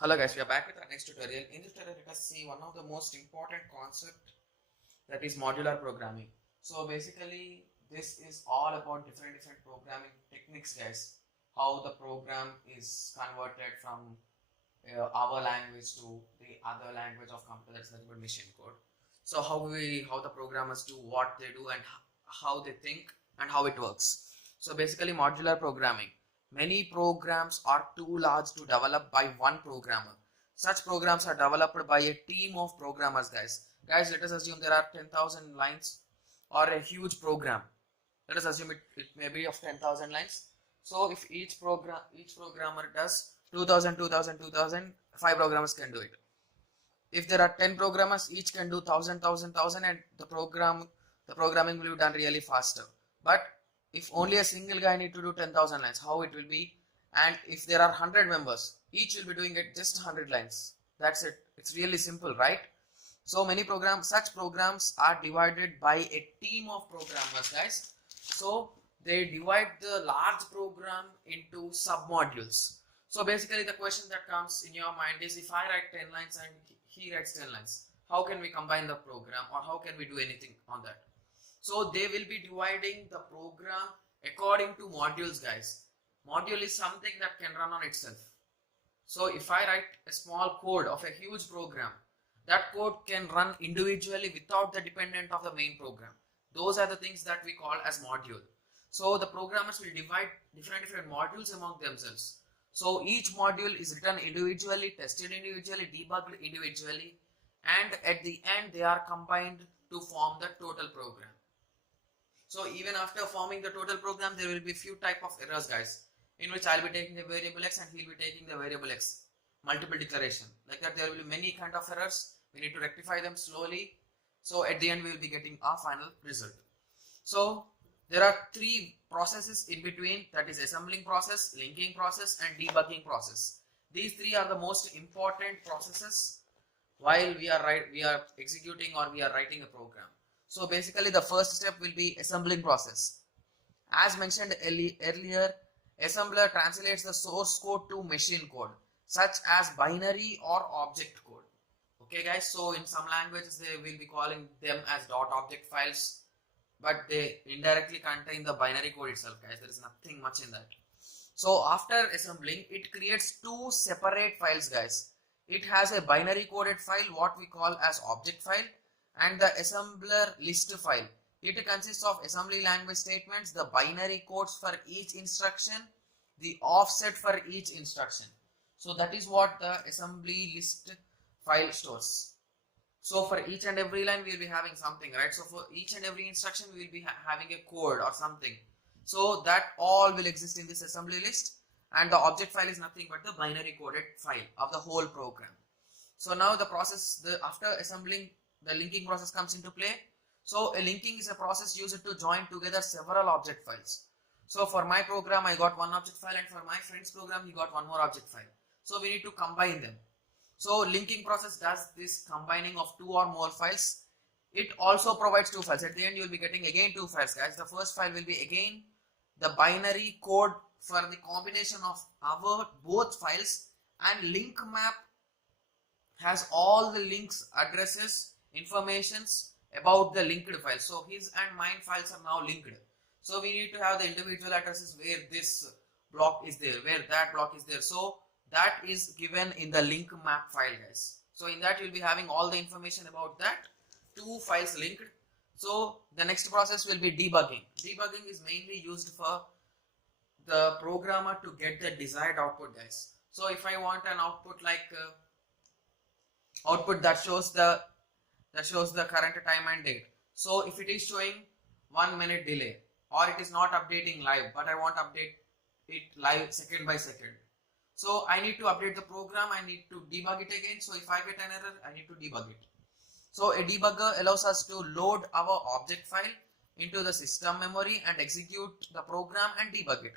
Hello guys, we are back with our next tutorial. In this tutorial, let us see one of the most important concept, that is modular programming. So basically, this is all about different programming techniques, guys. How the program is converted from our language to the other language of computer, that's nothing but machine code. So how the programmers do what they do and how they think and how it works. So basically, modular programming. Many programs are too large to develop by one programmer. Such programs are developed by a team of programmers, guys. Guys, let us assume there are 10,000 lines or a huge program. Let us assume it may be of 10,000 lines. So if each programmer does 2000, 2000, 2000, 5 programmers can do it. If there are 10 programmers, each can do 1000, 1000, 1000, and the programming will be done really faster. But if only a single guy need to do 10,000 lines, how it will be? And if there are 100 members, each will be doing it just 100 lines. That's it. It's really simple, right? So many such programs are divided by a team of programmers, guys. So they divide the large program into sub-modules. So basically the question that comes in your mind is, if I write 10 lines and he writes 10 lines, how can we combine the program, or how can we do anything on that? So they will be dividing the program according to modules, guys. Module is something that can run on itself. So if I write a small code of a huge program, that code can run individually without the dependent of the main program. Those are the things that we call as module. So the programmers will divide different modules among themselves. So each module is written individually, tested individually, debugged individually, and at the end they are combined to form the total program. So even after forming the total program, there will be few type of errors, guys, in which I'll be taking the variable x and he'll be taking the variable x. Multiple declaration. Like that, there will be many kind of errors. We need to rectify them slowly. So at the end, we will be getting our final result. So there are three processes in between, that is assembling process, linking process, and debugging process. These three are the most important processes while we are executing or we are writing a program. So basically the first step will be assembling process. As mentioned earlier, assembler translates the source code to machine code, such as binary or object code. Okay guys, so in some languages they will be calling them as .object files, but they indirectly contain the binary code itself, guys. There is nothing much in that. So after assembling, it creates two separate files, guys. It has a binary coded file, what we call as object file, and the assembler list file. It consists of assembly language statements, the binary codes for each instruction, the offset for each instruction. So that is what the assembly list file stores. So for each and every line we will be having something, right? So for each and every instruction we will be having a code or something. So that all will exist in this assembly list, and the object file is nothing but the binary coded file of the whole program. So now the process, after assembling, the linking process comes into play. So a linking is a process used to join together several object files. So for my program I got one object file, and for my friend's program he got one more object file. So we need to combine them. So linking process does this combining of two or more files. It also provides two files. At the end you will be getting again two files, guys. The first file will be again the binary code for the combination of our both files, and link map has all the links, addresses, informations about the linked file. So his and mine files are now linked. So we need to have the individual addresses where this block is there, where that block is there. So that is given in the link map file, guys. So in that you'll be having all the information about that two files linked. So the next process will be debugging. Debugging is mainly used for the programmer to get the desired output, guys. So if I want an output like output that shows the current time and date. So if it is showing 1 minute delay, or it is not updating live, but I want to update it live second by second. So I need to update the program, I need to debug it again. So if I get an error, I need to debug it. So a debugger allows us to load our object file into the system memory and execute the program and debug it.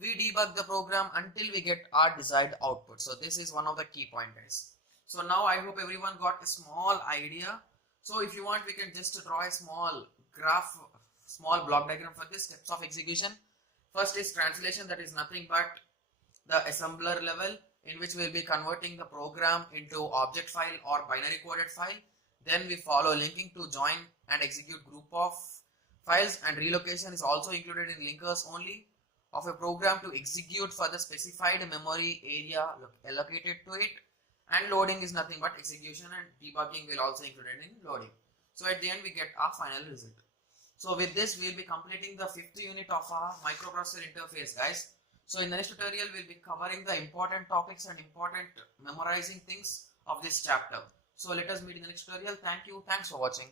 We debug the program until we get our desired output. So this is one of the key points, guys. So now I hope everyone got a small idea. So if you want, we can just draw a small graph, small block diagram for this steps of execution. First is translation, that is nothing but the assembler level. in which we'll be converting the program into object file or binary coded file. Then we follow linking to join and execute group of files, and relocation is also included in linkers only of a program to execute for the specified memory area allocated to it, and loading is nothing but execution, and debugging will also included in loading. So at the end we get our final result. So with this we'll be completing the 5th unit of our microprocessor interface, guys. So in the next tutorial we'll be covering the important topics and important memorizing things of this chapter. So let us meet in the next tutorial. Thank you. Thanks for watching.